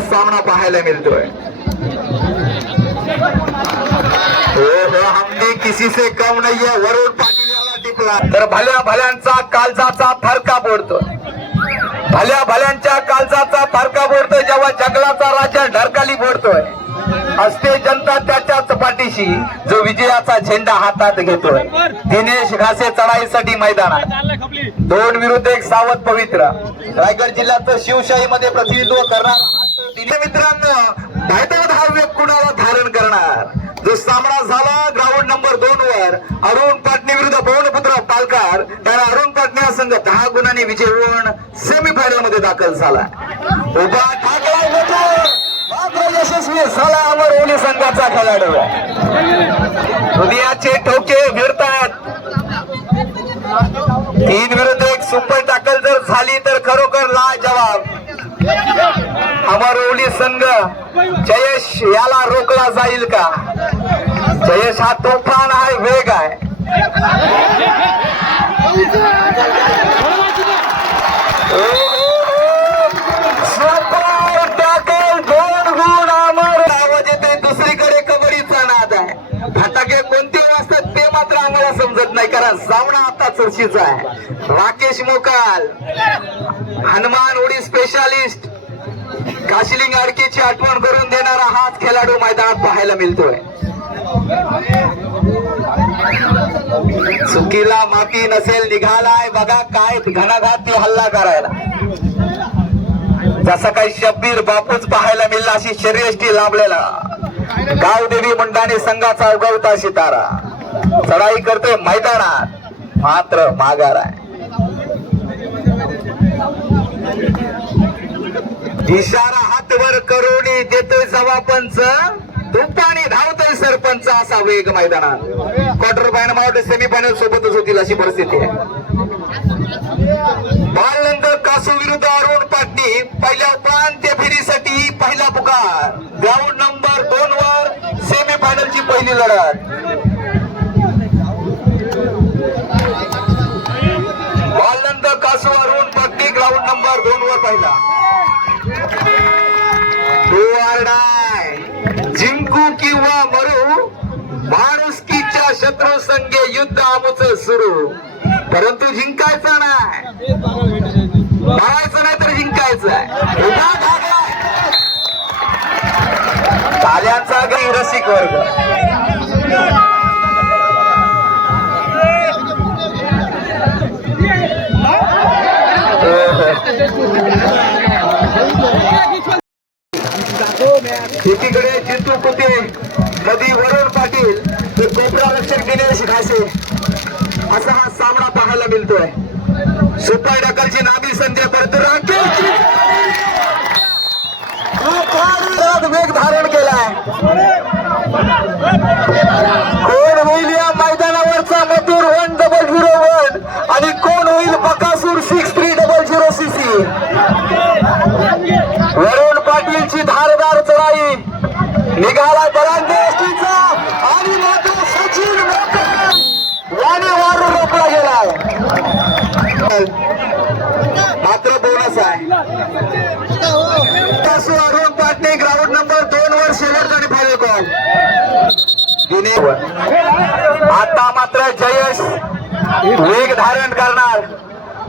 सामना पाहायला मिळतोय. हो हो हम किसी से कम नाही आहे वरुण पाटील याला टिपला. तर भल्या भल्यांचा कालजाचा फरका पडतोय भल्या भल्यांच्या कालजाचा फरका पडतोय जेव्हा जंगलाचा राजा ढरकाली फोडतोय. असते जनता त्याच्याच पाठीशी जो विजयाचा झेंडा हातात घेतोय. दिनेश घासे चढाईसाठी मैदानात. दोन विरुद्ध एक सावध पवित्र. रायगड जिल्ह्याचं शिवशाहीमध्ये प्रतिनिधित्व करणार मित्रांनो मैदान हा वेग कुणाला धारण करणार? जो सामना झाला ग्राउंड नंबर दोन वर अरुण पाटणे विरुद्ध पवनपुत्र पालकार त्याला अरुण पाटणे हा संघ दहा गुणांनी विजय होऊन सेमीफायनलमध्ये दाखल झाला. उभा ठाकला मात्र यशस्वी झाला अमर ओली संघाचा खेळाडू. हृदयाचे ठोके भिडतायत तीन विरुद्ध जाईल का? जयेश हा तोफान आहे वेग आहे. दोन गुण अमर. आवाज येते दुसरीकडे कबड्डीचा नाद आहे. फटाके कोणते वाजतात ते मात्र आम्हाला समजत नाही कारण सामना आता चर्चीचा आहे. राकेश मोकाल हनुमान उडी स्पेशालिस्ट काशिलिंग अडकेची आठवण करून देणारा हाच खेळाडू मैदानात पाहायला मिळतोय. चुकीला माफी नसेल निघालाय. बघा काय घणाघाती हल्ला करायला. जसा काही शब्बीर बापूच पाहायला मिळला अशी शरीरष्टी लाभलेला. गावदेवी मंडाने संघाचा उगवता सितारा चढाई करतोय मैदानात. मात्र माघार आहे. इशारा हातवर करोनी देतोय सभापंच तुपाने धावतोय सरपंच असा वेग मैदानात. क्वार्टर फायनल मावटे सेमीफायनल सोबतच होतील अशी परिस्थिती आहे. बालनंद कासू विरुद्ध अरुण पाटणी. पहिल्या उपांत्य फेरीसाठी पहिला पुकार. ग्राउंड नंबर दोन वर सेमीफायनलची पहिली लढत. बालनंद कासू अरुण पाटणी ग्राउंड नंबर दोन वर पहिला. किंवा मरू माणुसकीच्या शत्रू संगे युद्ध आमच सुरू. परंतु जिंकायचं नाही. मारायचं नाही तर जिंकायचं. ताल्यांचा गई रसिक वर्ग. एकीकडे जितू कुते नदी वरुण पाटील. ते कोपरा दिनेश घासे असा हा सामना पाहायला मिळतोय. सुपर डकलची नामी संध्या परत राकेश वेग धारण केलाय. कोण होईल या मैदानावरचा Madhur one double zero one आणि कोण होईल Bakasur six three double zero C सी निघाला बरांदेशीचा आणि मात्र सचिन याने रोखला गेलाय. मात्र बोनस आहे. अरुण पाटणे ग्राउंड नंबर दोन वर शेवटचा आणि फायनल आता मात्र जयेश वेग धारण करणार.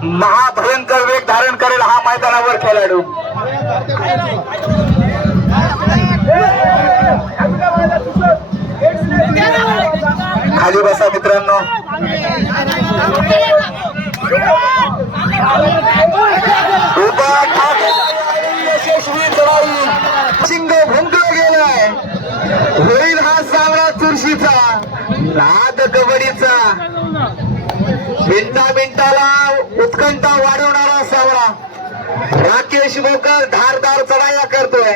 महाभयंकर वेग धारण करेल हा मैदानावर खेळाडू. खाली बसा मित्रांनो. उभा यशस्वी चढाई शिंग भुंकलं गेलाय. होईल हा सावळा चुरशीचा नाद कबड्डीचा. मिनटा मिनिटाला उत्कंठा वाढवणारा सावळा राकेश मोकर धारदार चढाया करतोय.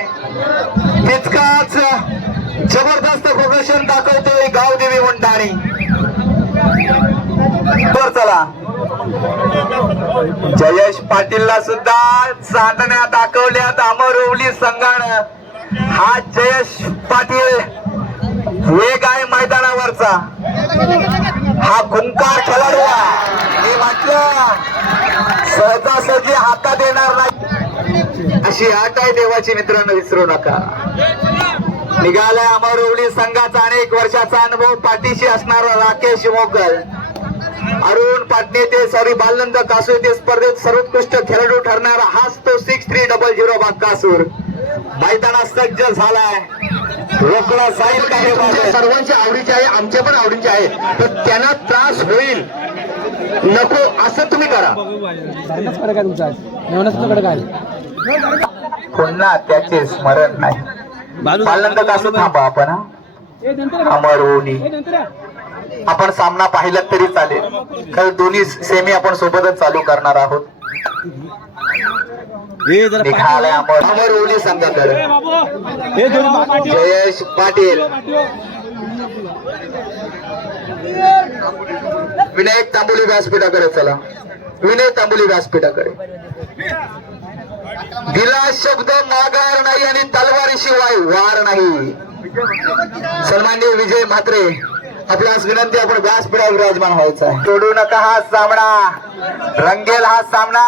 जबरदस्त प्रदर्शन दाखवतोय गावदेवी मंडाणी बर चला. जयेश पाटीलला सुद्धा चांदण्या दाखवल्यात अमरवली संघानं. हा जयेश पाटील वेग आहे मैदानावरचा. हा खुंकार खेळाडू हे म्हटलं सहजासहजी हातात येणार नाही. अशी अशी आट आहे देवाची मित्रांनो विसरू नका. निघालाय अमरवली संघाचा अनेक वर्षाचा अनुभव. पाठीशी असणारा राकेश मोकल अरुण पाटणे ते सॉरी बालनंद कासूर ते स्पर्धेत सर्वोत्कृष्ट खेळाडू ठरणारा हाच तो सिक्स थ्री डबल झिरो बाकासूर. मैदानात सज्ज झालाय. रोखला जाईल का हे तुमच्या बाबा? सर्वांच्या आवडीचे आहे आमच्या पण आवडीचे आहे. तर त्यांना त्रास होईल. नको असं तुम्ही करा. पुन्हा त्याचे स्मरण नाही. बालनंद कासू थांबा आपण या. आपण सामना पाहिला तरी चालेल. कारण दोन्ही सेमी आपण सोबतच चालू करणार आहोत. निघालाय अमर. अमरवली संघाकडे. जयेश पाटील. विनायक तांबोली व्यासपीठाकडे चला. विनय तांबोली व्यासपीठाकडे. दिला शब्द माघार नाही आणि तलवारीशिवाय वार नाही. सन्मान्य विजय म्हात्रे आपल्यास विनंती आपण व्यासपीठावर विराजमान व्हायचा सोडू नका हा सामना. रंगेल हा सामना.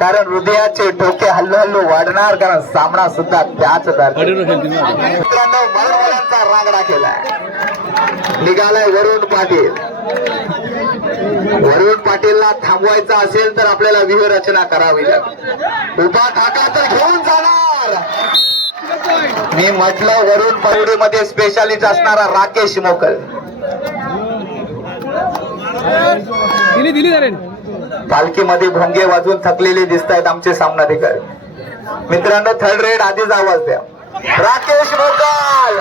कारण हृदयाचे ठोके हल्लो हल्लो वाढणार कारण सामना सुद्धा त्याच. मित्रांनो रांगडा केलाय. निघालाय वरुण पाटील. वरुण पाटीलला थांबवायचं असेल तर आपल्याला व्यूहरचना करावी लागेल. उभा ठाका तर घेऊन जाणार. मी म्हटलं वरुण पावडीमध्ये स्पेशालिस्ट असणारा राकेश मोकल दिली दिली पालखीमध्ये भोंगे वाजून थकलेले दिसत आहेत आमचे सामनाधिकारी. मित्रांनो थर्ड रेड आधीच आवाज द्या. राकेश मोकल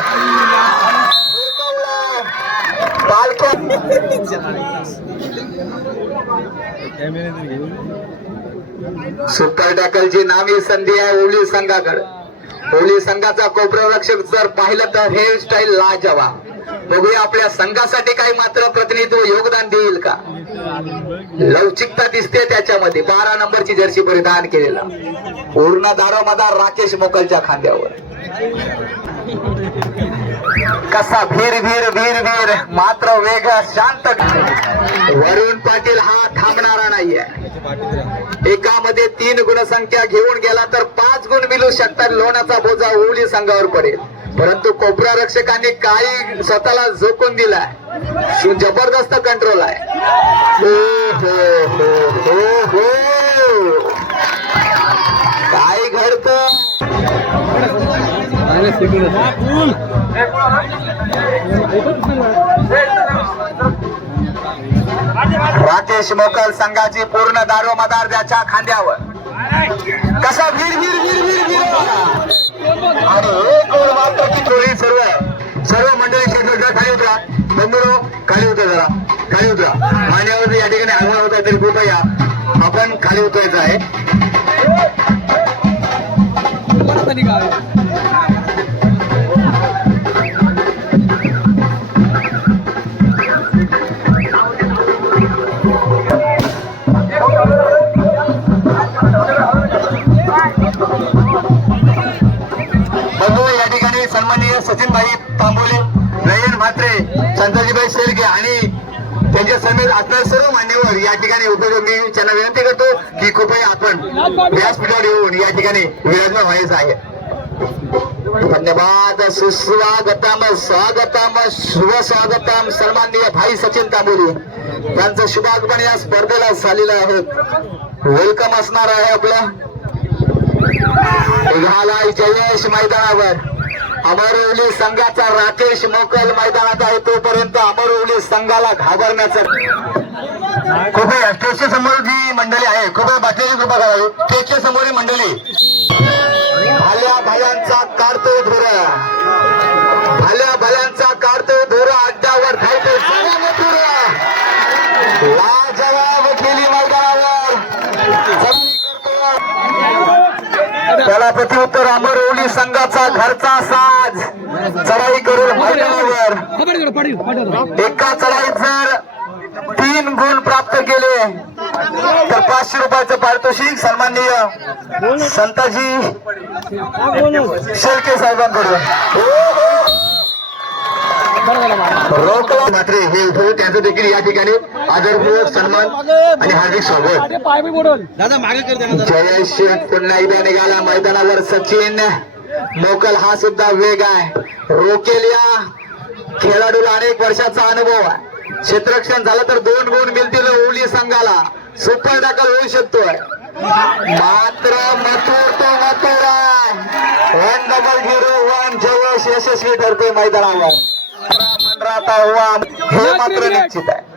पालख्या सुपर टॅकलची नामी संधी आहे ओली संघाकडे. ओली संघाचा कोपरक्षक जर पाहिलं तर हेअर स्टाईल लाजवा बघूया आपल्या संघासाठी काही मात्र प्रतिनिधित्व योगदान देईल का? लवचिकता दिसते त्याच्यामध्ये. बारा नंबरची जर्सी परिधान केलेला. पूर्ण दारोमदार राकेश मोकलच्या खांद्यावर. कसा भीर भीर भीर भीर मात्र वेग शांत. वरुण पाटील हा थांबणारा नाहीये. एकामध्ये तीन गुणसंख्या घेऊन गेला तर पाच गुण मिळू शकतात. लोणाचा बोजा ओवली संघावर पडेल. परंतु कोपरा रक्षकांनी काही स्वतःला झोकून दिलाय. जबरदस्त कंट्रोल आहे. हो, हो, हो, हो, हो. राकेश मोकल संघाची पूर्ण दारोमदार त्याच्या खांद्यावर. कसा वीर वीर वीर वीर वीर आणि एक गोल मात्र की थोडी सर्व आहे. सर्व मंडळी शेवटच्या खाली उतरा. बंधुरो खाली उतरा जरा. खाली उतरा. मान्यावरती या ठिकाणी हवा होता तरी कृपया. या आपण खाली उतरायचं आहे. सन्माननीय सचिनभाई तांबोले नयन म्हात्रे संताजीभाई शेळके आणि त्यांच्या समेत असणारे सर्व मान्यवर या ठिकाणी उपयोग मी त्यांना विनंती करतो की कृपया आपण व्यासपीठावर येऊन या ठिकाणी विराजमान व्हायचं आहे. धन्यवाद सुस्वागतम स्वागतम शुभ स्वागतम सन्माननीय भाई सचिन तांबोली. त्यांचं शुभागमन या स्पर्धेला झालेलं आहे. वेलकम असणार आहे आपलं. निघालाय जयेश मैदानावर. अमरवली संघाचा राकेश मोकल मैदानात आहे तोपर्यंत अमरवली संघाला घाबरण्याचं कृपया स्टेजच्या समोर जी मंडळी आहे कृपया बसलेली कृपा करावी. स्टेजच्या समोरील मंडळी. भाल्या भाल्यांचा काढतोय धुर. भाल्या भाल्यांचा काढतोय धुर. अड्ड्यावर धावतोय धुर. लाजवाब केली मैदानावर. त्याला प्रत्युत्तर अमरवली संघाचा घरचा साज. चढाई करून मैदानावर. एका चढाईत जर तीन गुण प्राप्त केले तर पाचशे रुपयाचं पारितोषिक सन्माननीय संताजी शेळके साहेबांकडून. रोकला मात्र हे उभं त्यांचं देखील या ठिकाणी आदरपूर्वक सन्मान आणि हार्दिक स्वागत. जयेश पुन्हा एकदा निघाला मैदानावर. सचिन मोकल हा सुद्धा वेग आहे. रोकेल या खेळाडूला अनेक वर्षाचा अनुभव आहे. क्षेत्ररक्षण झालं तर दोन गुण मिळतील ओली संघाला. सुपर दाखल होऊ शकतोय. मात्र मथुर तो Mathur one double zero one Jayesh यशस्वी ठरते मैदानावर. मंडळात आव्हान हे मात्र निश्चित आहे.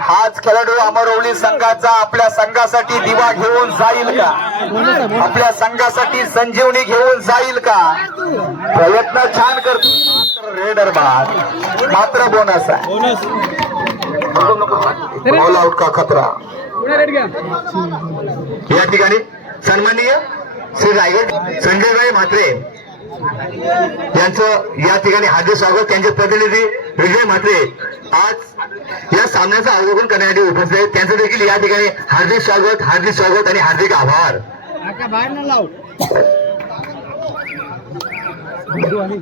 हाच खेळाडू अमरवली संघाचा आपल्या संघासाठी दिवा घेऊन जाईल का? आपल्या संघासाठी संजीवनी घेऊन जाईल का? प्रयत्न छान करतो मात्र रेडर बाद मात्र बोनस आहे. ऑल आउट का खतरा. या ठिकाणी सन्माननीय श्री रायगड संजयभाई म्हात्रे यांचं या ठिकाणी हार्दिक स्वागत. त्यांचे प्रतिनिधी विजय म्हात्रे आज या सामन्याचं अवलोकन करण्यासाठी उपस्थित आहेत. त्यांचं देखील या ठिकाणी हार्दिक स्वागत हार्दिक स्वागत आणि हार्दिक आभार. बंधू आणि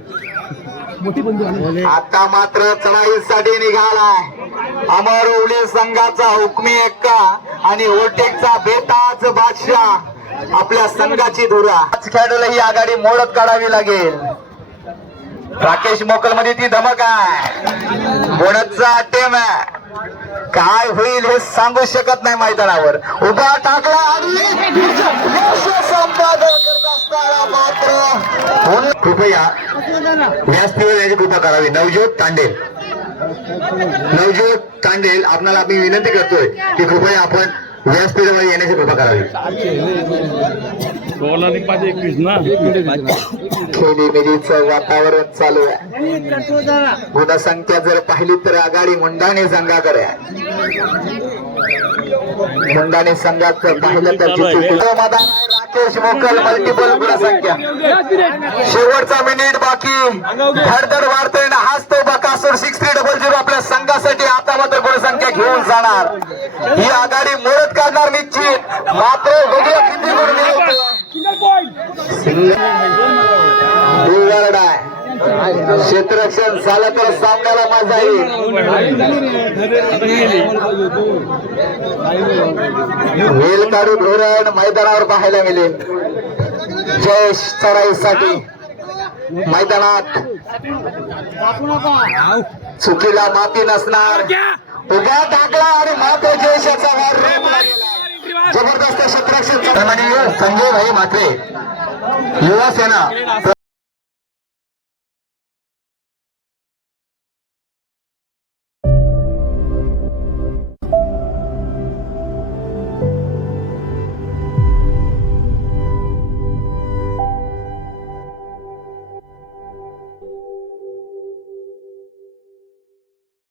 मोठी बंधू आणि आता मात्र चढाईसाठी निघालाय. अमरवली संघाचा हुकमी एक्का आणि ओटेकचा बेताज बादशाह. आपल्या संघाची धुरा. खेळाडूला ही आघाडी मोडत काढावी लागेल. राकेश मोकलमध्ये ती धमक आहे. मोडतचा अटेम आहे. काय होईल हे सांगू शकत नाही मैदानावर. उभा टाकला आणि कृपया व्यासपीठावर याची कृपा करावी. नवज्योत तांडेल. नवज्योत तांडेल आपणाला आम्ही विनंती करतोय की कृपया आपण व्यासपीठावर येण्याची कृपा करावी. एकवीस ना? खेळीमेळीचं वातावरण चालू आहे. गुणसंख्या जर पाहिली तर आघाडी मुंडाणे संघाकडे आहे मुंडाणे संघाचं पाहिलं तर राकेश मोकल मल्टिपल गुणसंख्या शेवटचा मिनिट बाकी. धडधड वाढतोय ना हाच तो Bakasur six three double zero आपल्या संघासाठी आता मात्र गुणसंख्या घेऊन जाणार. ही आघाडी मोडत काढणार निश्चित. मात्र बघूया किती गुण मिळवतो क्षेत्ररक्षण झालं तर सामन्याला मजा येईल. वेल धोरण मैदानावर पाहायला मिळेल. जयेश चढाईसाठी मैदानात. चुकीला माती नसणार. उभ्या टाकला आणि मात्र जयशाचा वार. जबरदस्त क्षेत्ररक्षण. संजय भाई मात्रे युवा सेना.